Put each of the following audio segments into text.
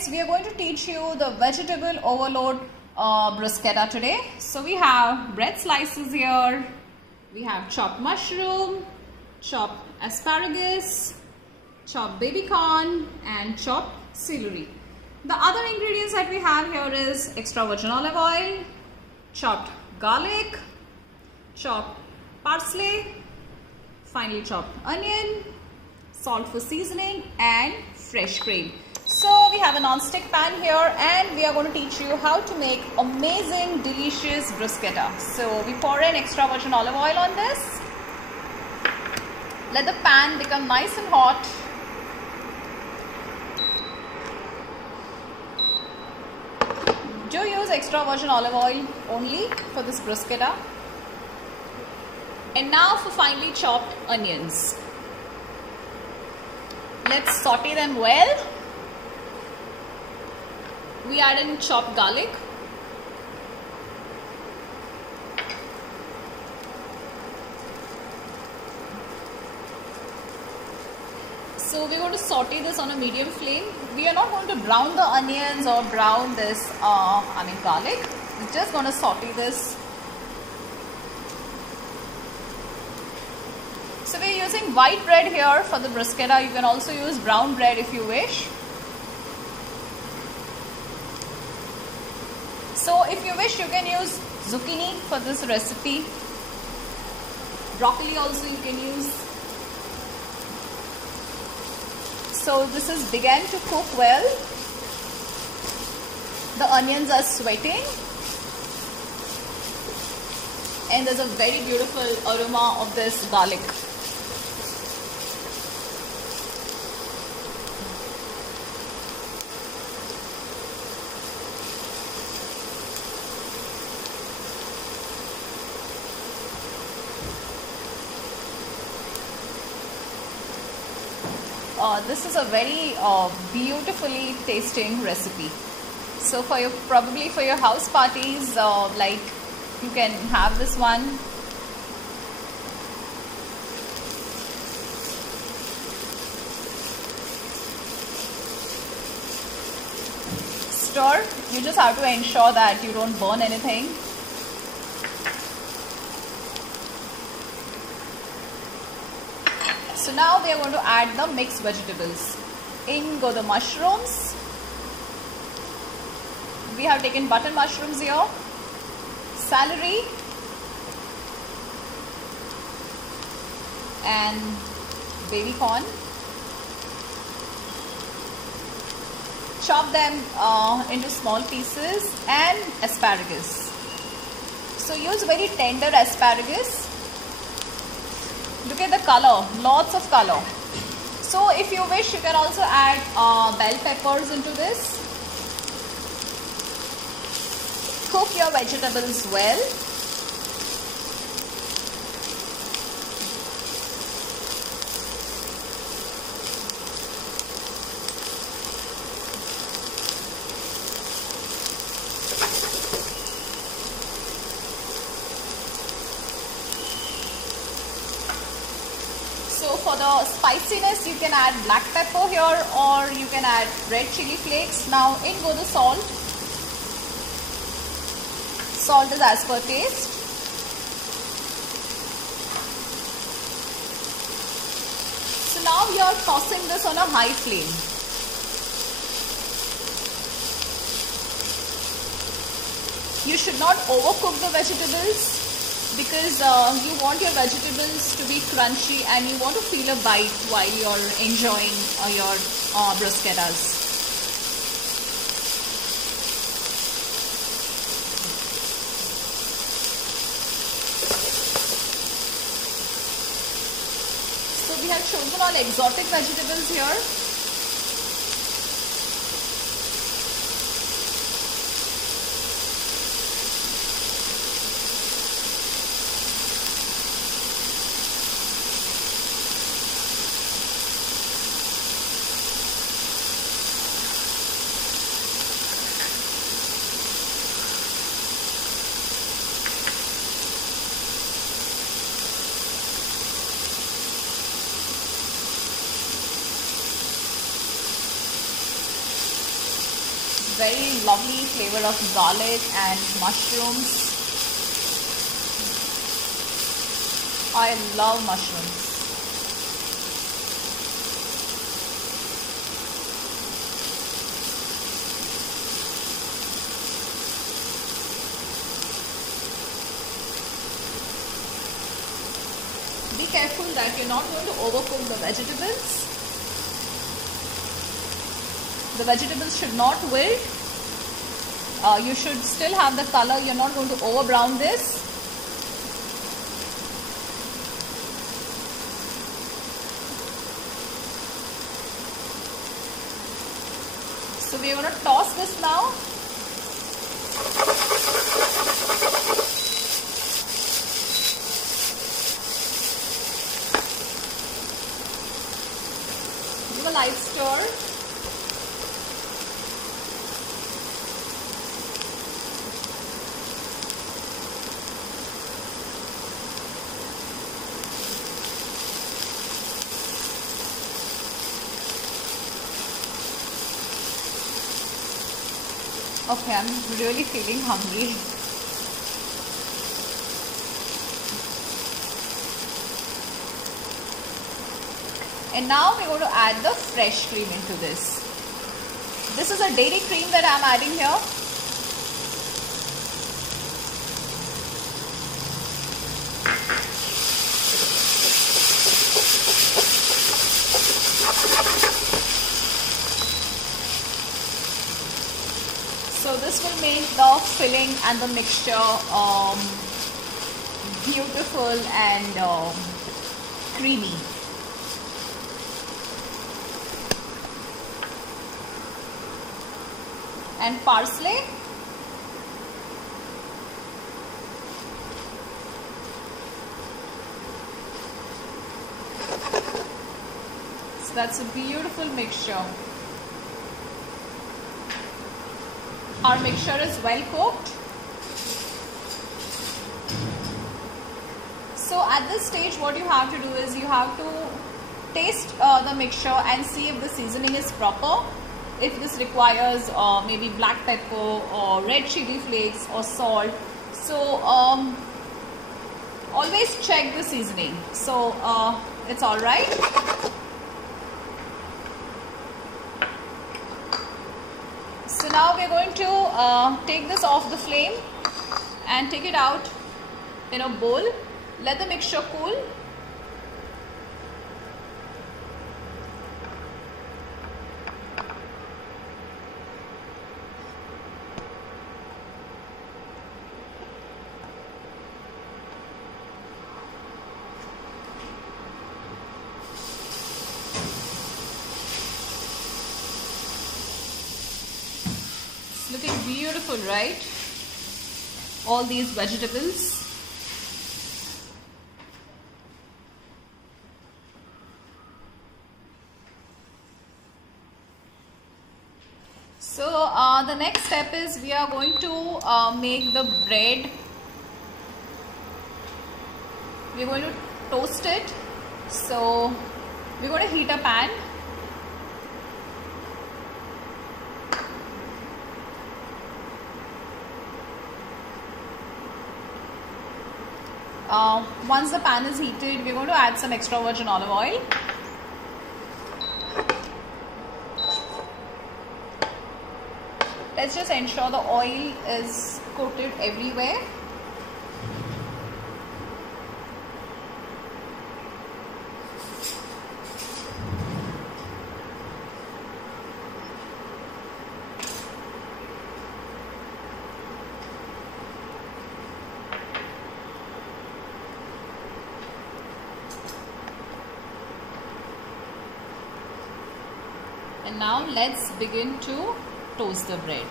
kids, we are going to teach you the vegetable overload bruschetta today. So we have bread slices here, we have chopped mushroom, chopped asparagus, chopped baby corn and chopped celery. The other ingredients that we have here is extra virgin olive oil, chopped garlic, chopped parsley, finely chopped onion, salt for seasoning and fresh cream. So we have a non-stick pan here and we are going to teach you how to make amazing delicious bruschetta. So we pour in extra virgin olive oil on this. Let the pan become nice and hot. Do use extra virgin olive oil only for this bruschetta. And now for finely chopped onions. Let's saute them well. We add in chopped garlic. So we're going to saute this on a medium flame. We are not going to brown the onions or brown this garlic. We're just going to saute this. So we're using white bread here for the bruschetta. You can also use brown bread if you wish. So if you wish, you can use zucchini for this recipe. Broccoli also you can use. So this has begun to cook well. The onions are sweating. And there's a very beautiful aroma of this garlic. This is a very beautifully tasting recipe. So for your probably for your house parties, like you can have this one. Stir. You just have to ensure that you don't burn anything. So now we are going to add the mixed vegetables. In go the mushrooms. We have taken button mushrooms here, celery and baby corn. Chop them into small pieces and asparagus. So use very tender asparagus. Look at the color, lots of color. So if you wish, you can also add bell peppers into this. Cook your vegetables well. So for the spiciness, you can add black pepper here or you can add red chili flakes. Now in go the salt. Salt is as per taste. So now we are tossing this on a high flame. You should not overcook the vegetables, because you want your vegetables to be crunchy and you want to feel a bite while you're enjoying your bruschettas. So we have chosen all exotic vegetables here. very lovely flavor of garlic and mushrooms. I love mushrooms. Be careful that you're not going to overcook the vegetables. The vegetables should not wilt. You should still have the color. You're not going to over brown this. So we're going to toss this now. Give a light stir. Okay, I'm really feeling hungry. And now we're going to add the fresh cream into this. This is a dairy cream that I'm adding here. So this will make the filling and the mixture beautiful and creamy. And parsley. So that's a beautiful mixture. Our mixture is well cooked. So at this stage what you have to do is you have to taste the mixture and see if the seasoning is proper. If this requires maybe black pepper or red chili flakes or salt. So always check the seasoning. So it's alright. So now we're going to take this off the flame and take it out in a bowl. Let the mixture cool. Looking beautiful, right? All these vegetables. So the next step is we are going to make the bread. We're going to toast it. So we're going to heat a pan. Once the pan is heated, we're going to add some extra virgin olive oil. Let's just ensure the oil is coated everywhere. And now let's begin to toast the bread.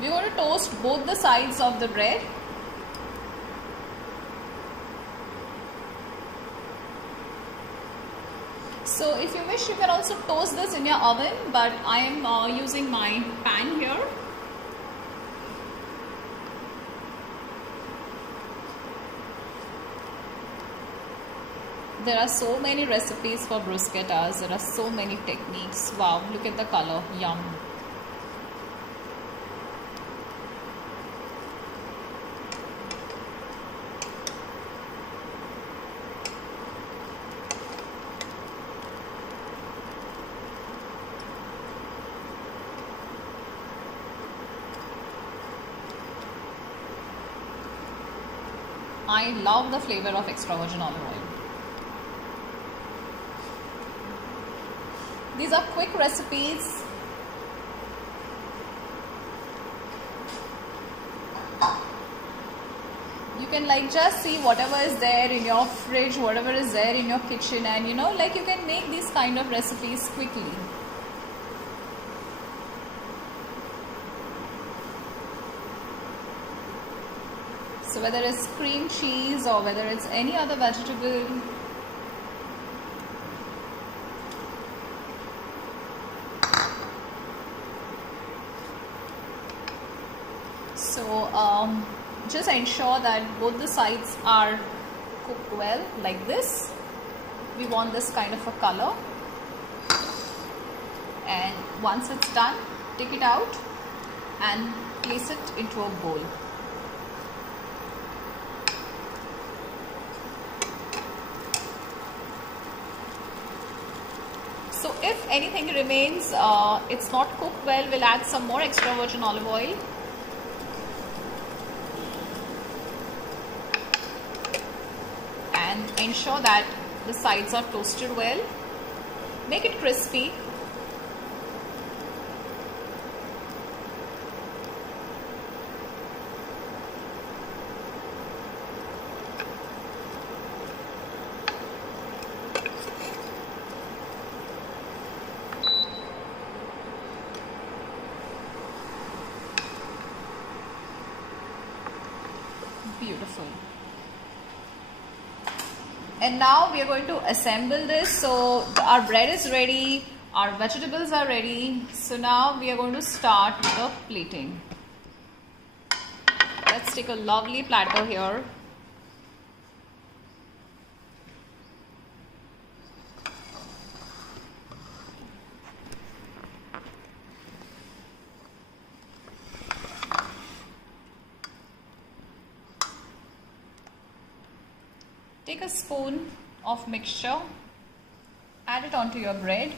We are going to toast both the sides of the bread. So if you wish, you can also toast this in your oven, but I am using my pan here. There are so many recipes for bruschettas. There are so many techniques. Wow, look at the color. Yum. I love the flavor of extra virgin olive oil. These are quick recipes. You can like just see whatever is there in your fridge, whatever is there in your kitchen, and you know, like you can make these kind of recipes quickly. So whether it's cream cheese or whether it's any other vegetable, so just ensure that both the sides are cooked well like this. We want this kind of a color, and once it's done, take it out and place it into a bowl. So if anything remains, it's not cooked well, we'll add some more extra virgin olive oil. And ensure that the sides are toasted well. Make it crispy. Beautiful. And now we are going to assemble this. So our bread is ready, our vegetables are ready. So now we are going to start the plating. Let's take a lovely platter here. Take a spoon of mixture, add it onto your bread.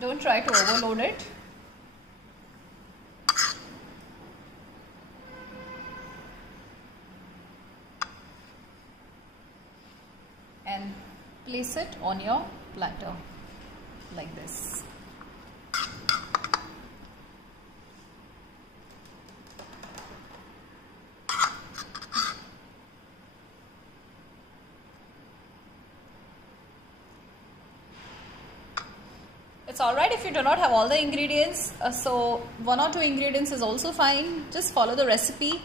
Don't try to overload it. And place it on your platter like this. It's alright if you do not have all the ingredients, so 1 or 2 ingredients is also fine. Just follow the recipe.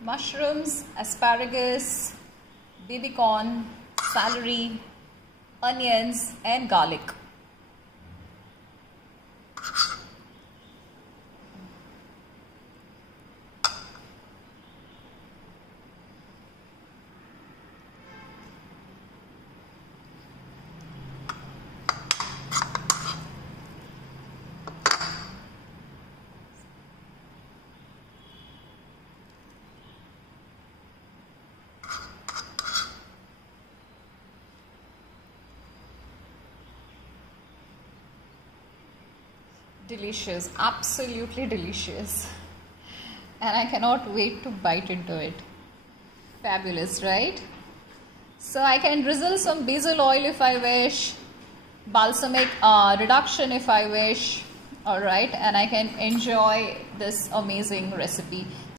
Mushrooms, asparagus, baby corn, celery, onions and garlic. Delicious, absolutely delicious, and I cannot wait to bite into it. Fabulous, right? So I can drizzle some basil oil if I wish, balsamic reduction if I wish, alright, and I can enjoy this amazing recipe.